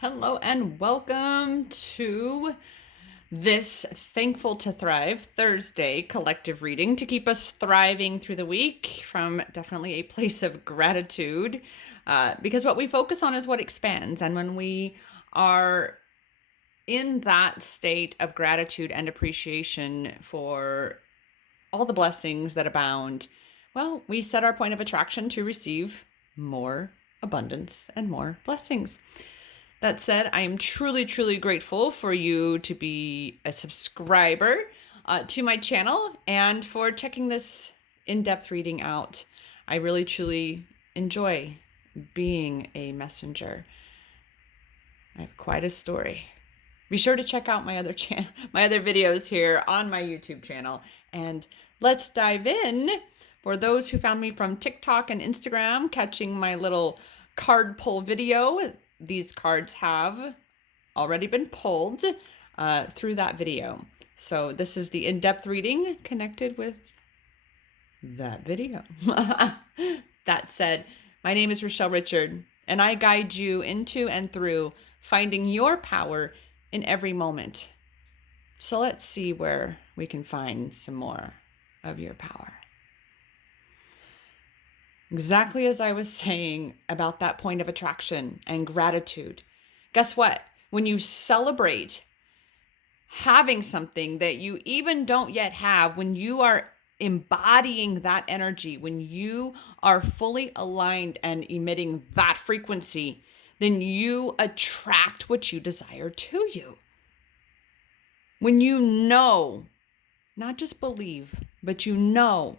Hello and welcome to this Thankful to Thrive Thursday collective reading to keep us thriving through the week from definitely a place of gratitude. Because what we focus on is what expands. And when we are in that state of gratitude and appreciation for all the blessings that abound, well, we set our point of attraction to receive more abundance and more blessings. That said, I am truly, truly grateful for you to be a subscriber to my channel and for checking this in-depth reading out. I really, truly enjoy being a messenger. I have quite a story. Be sure to check out my other videos here on my YouTube channel. And let's dive in. For those who found me from TikTok and Instagram, catching my little card pull video, these cards have already been pulled through that video. So this is the in-depth reading connected with that video. That said, my name is Rochelle Richard, and I guide you into and through finding your power in every moment. So let's see where we can find some more of your power. Exactly as I was saying about that point of attraction and gratitude. Guess what? When you celebrate having something that you even don't yet have, when you are embodying that energy, when you are fully aligned and emitting that frequency, then you attract what you desire to you. When you know, not just believe, but you know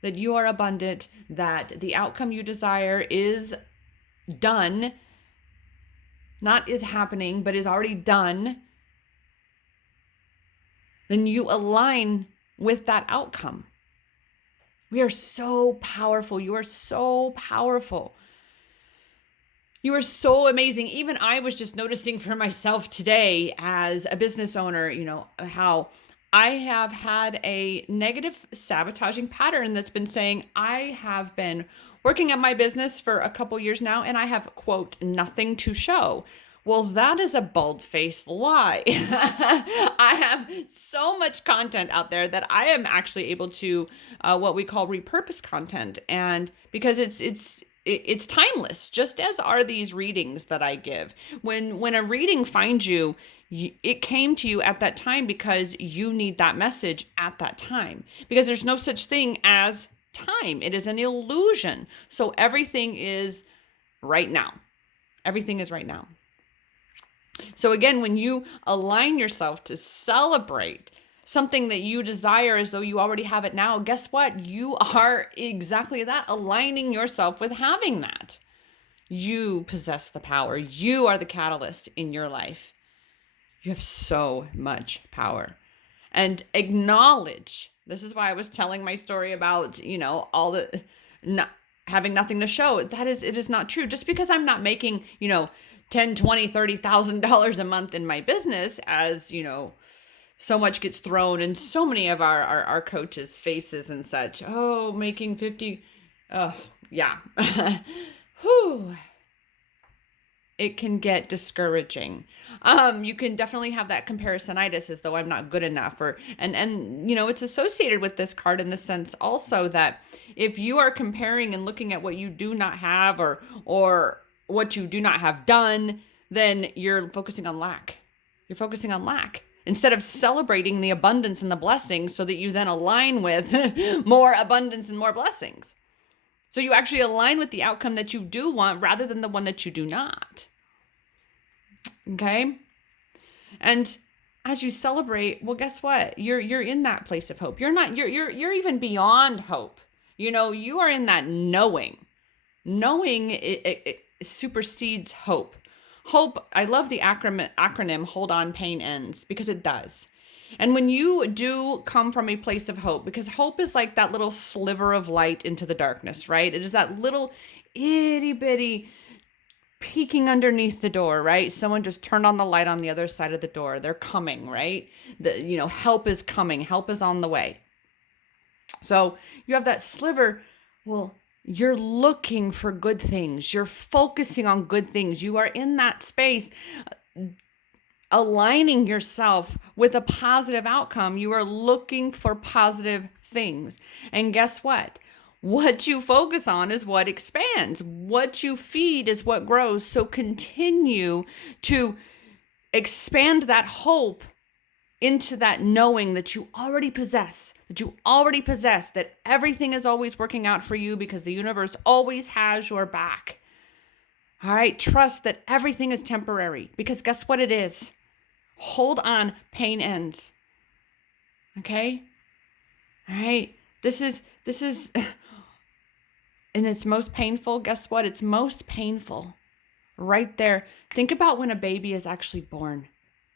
that you are abundant, that the outcome you desire is done, not is happening, but is already done, then you align with that outcome. We are so powerful. You are so powerful. You are so amazing. Even I was just noticing for myself today as a business owner, how I have had a negative sabotaging pattern that's been saying I have been working at my business for a couple years now and I have, quote, nothing to show. Well, that is a bold-faced lie. I have so much content out there that I am actually able to what we call repurpose content, and because it's timeless, just as are these readings that I give. When a reading finds you, it came to you at that time because you need that message at that time, because there's no such thing as time. It is an illusion. So everything is right now. Everything is right now. So again, when you align yourself to celebrate something that you desire as though you already have it now, guess what? You are exactly that, aligning yourself with having that. You possess the power. You are the catalyst in your life. You have so much power. And acknowledge, this is why I was telling my story about, all the having nothing to show. It is not true. Just because I'm not making, $10, $20, $30,000 a month in my business, as so much gets thrown in so many of our coaches' faces and such. Oh, making 50. Oh, yeah. Whew. It can get discouraging. You can definitely have that comparisonitis, as though I'm not good enough, and it's associated with this card in the sense also that if you are comparing and looking at what you do not have or what you do not have done, then you're focusing on lack. You're focusing on lack instead of celebrating the abundance and the blessings, so that you then align with more abundance and more blessings. So you actually align with the outcome that you do want rather than the one that you do not. Okay? And as you celebrate, well, guess what? You're in that place of hope. You're even beyond hope. You are in that knowing. Knowing it supersedes hope. Hope, I love the acronym Hold On, Pain Ends, because it does. And when you do come from a place of hope, because hope is like that little sliver of light into the darkness, right? It is that little itty bitty peeking underneath the door, right? Someone just turned on the light on the other side of the door. They're coming, right? Help is coming. Help is on the way. So you have that sliver. Well, You're looking for good things. You're focusing on good things. You are in that space, aligning yourself with a positive outcome. You are looking for positive things. And guess what? What you focus on is what expands. What you feed is what grows. So continue to expand that hope into that knowing that you already possess, that everything is always working out for you because the universe always has your back. All right, trust that everything is temporary because guess what it is? Hold on, pain ends. Okay? All right, this is, and it's most painful. Guess what? It's most painful right there. Think about when a baby is actually born.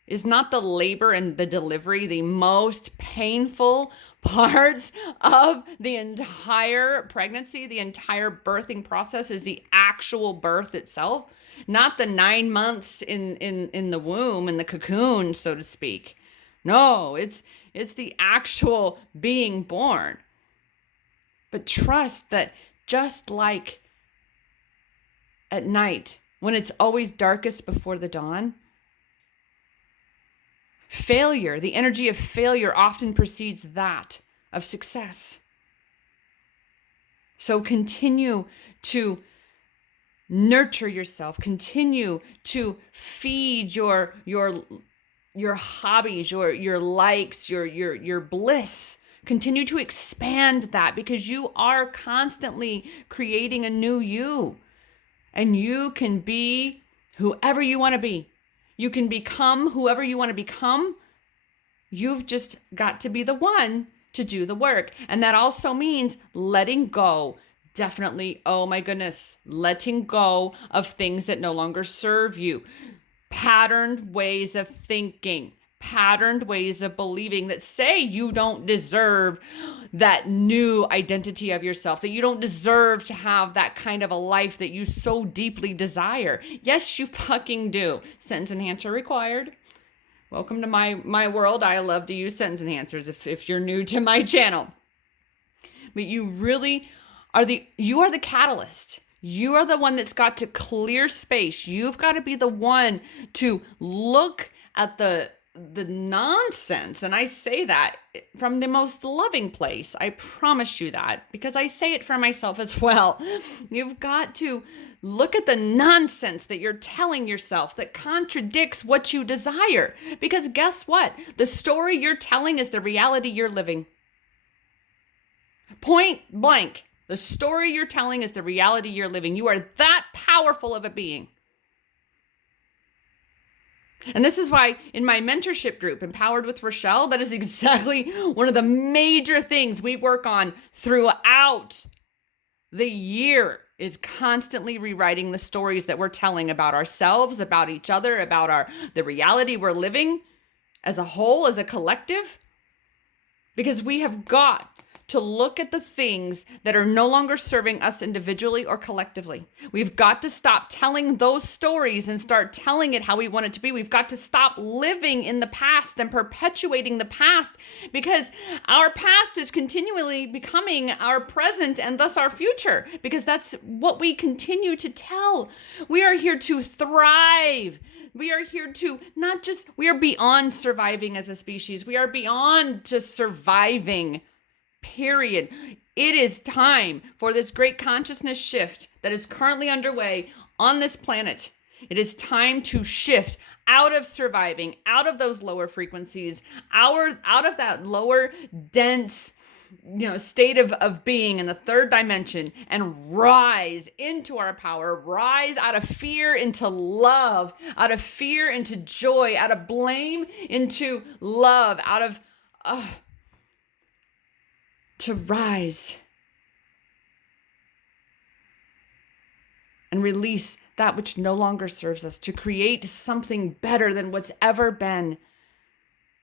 Is not the labor and the delivery the most painful parts of the entire pregnancy? The entire birthing process is the actual birth itself, not the 9 months in the womb, in the cocoon, so to speak. No, it's the actual being born. But trust that just like at night, when it's always darkest before the dawn, failure, the energy of failure often precedes that of success. So continue to nurture yourself, continue to feed your hobbies, your likes, your bliss. Continue to expand that because you are constantly creating a new you. And you can be whoever you want to be. You can become whoever you want to become. You've just got to be the one to do the work. And that also means letting go. Definitely, oh my goodness, letting go of things that no longer serve you. Patterned ways of thinking, patterned ways of believing that say you don't deserve that new identity of yourself, that you don't deserve to have that kind of a life that you so deeply desire. Yes, you fucking do. Sentence enhancer required. Welcome to my world. I love to use sentence enhancers if you're new to my channel. But you really are you are the catalyst. You are the one that's got to clear space. You've got to be the one to look at the nonsense. And I say that from the most loving place. I promise you that because I say it for myself as well. You've got to look at the nonsense that you're telling yourself that contradicts what you desire. Because guess what? The story you're telling is the reality you're living. Point blank. The story you're telling is the reality you're living. You are that powerful of a being. And this is why in my mentorship group, Empowered with Rochelle, that is exactly one of the major things we work on throughout the year is constantly rewriting the stories that we're telling about ourselves, about each other, about the reality we're living as a whole, as a collective. Because we have got to look at the things that are no longer serving us individually or collectively. We've got to stop telling those stories and start telling it how we want it to be. We've got to stop living in the past and perpetuating the past because our past is continually becoming our present and thus our future because that's what we continue to tell. We are here to thrive. We are here to we are beyond surviving as a species. We are beyond just surviving. Period. It is time for this great consciousness shift that is currently underway on this planet. It is time to shift out of surviving, out of those lower frequencies, out of that lower dense, state of being in the third dimension and rise into our power, rise out of fear into love, out of fear into joy, out of blame into love, out of to rise and release that which no longer serves us, to create something better than what's ever been,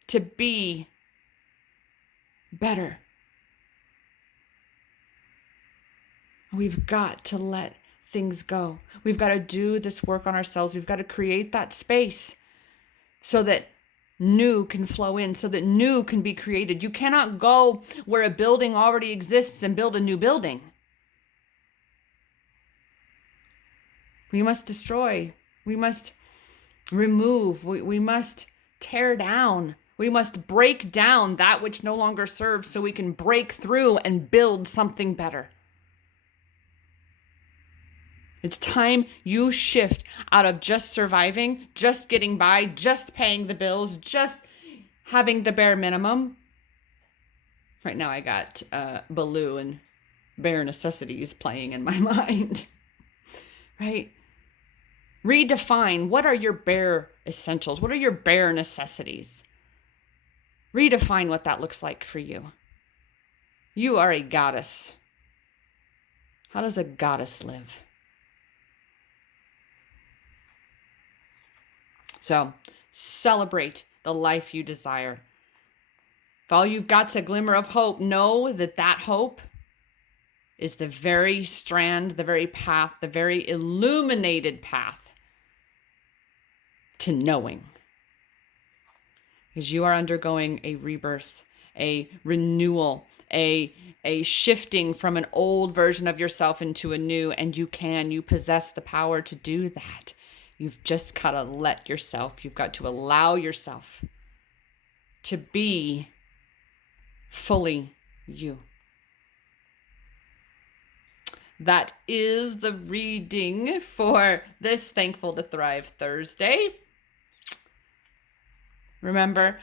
to be better. We've got to let things go. We've got to do this work on ourselves. We've got to create that space so that new can flow in, so that new can be created. You cannot go where a building already exists and build a new building. We must destroy. We must remove. We must tear down. We must break down that which no longer serves so we can break through and build something better. It's time you shift out of just surviving, just getting by, just paying the bills, just having the bare minimum. Right now I got Baloo and Bare Necessities playing in my mind, right? Redefine, what are your bare essentials? What are your bare necessities? Redefine what that looks like for you. You are a goddess. How does a goddess live? So celebrate the life you desire. If all you've got's a glimmer of hope, know that that hope is the very strand, the very path, the very illuminated path to knowing. Because you are undergoing a rebirth, a renewal, a shifting from an old version of yourself into a new, and you possess the power to do that. You've just got to let yourself, you've got to allow yourself to be fully you. That is the reading for this Thankful to Thrive Thursday. Remember,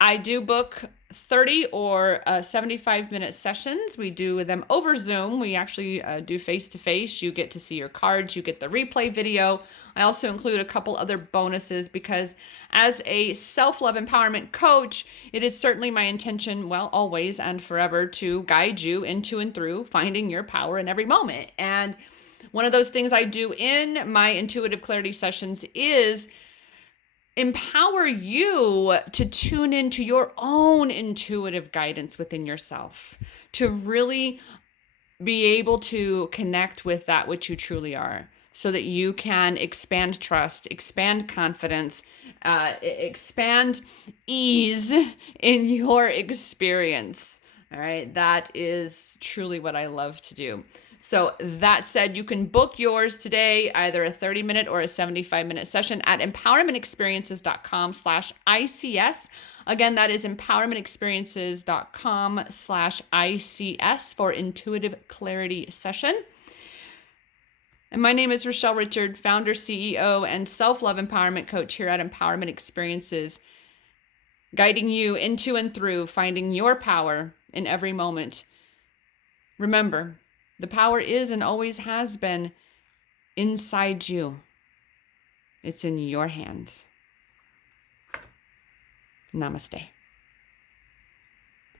I do book 30 or 75-minute sessions. We do them over Zoom. We actually do face-to-face. You get to see your cards. You get the replay video. I also include a couple other bonuses because as a self-love empowerment coach, it is certainly my intention, well, always and forever, to guide you into and through finding your power in every moment. And one of those things I do in my intuitive clarity sessions is empower you to tune into your own intuitive guidance within yourself, to really be able to connect with that which you truly are, so that you can expand trust, expand confidence, expand ease in your experience. All right, that is truly what I love to do. So that said, you can book yours today, either a 30-minute or a 75-minute session at empowermentexperiences.com/ICS. Again, that is empowermentexperiences.com/ICS for intuitive clarity session. And my name is Rochelle Richard, founder, CEO, and self-love empowerment coach here at Empowerment Experiences, guiding you into and through finding your power in every moment. Remember, the power is and always has been inside you. It's in your hands. Namaste.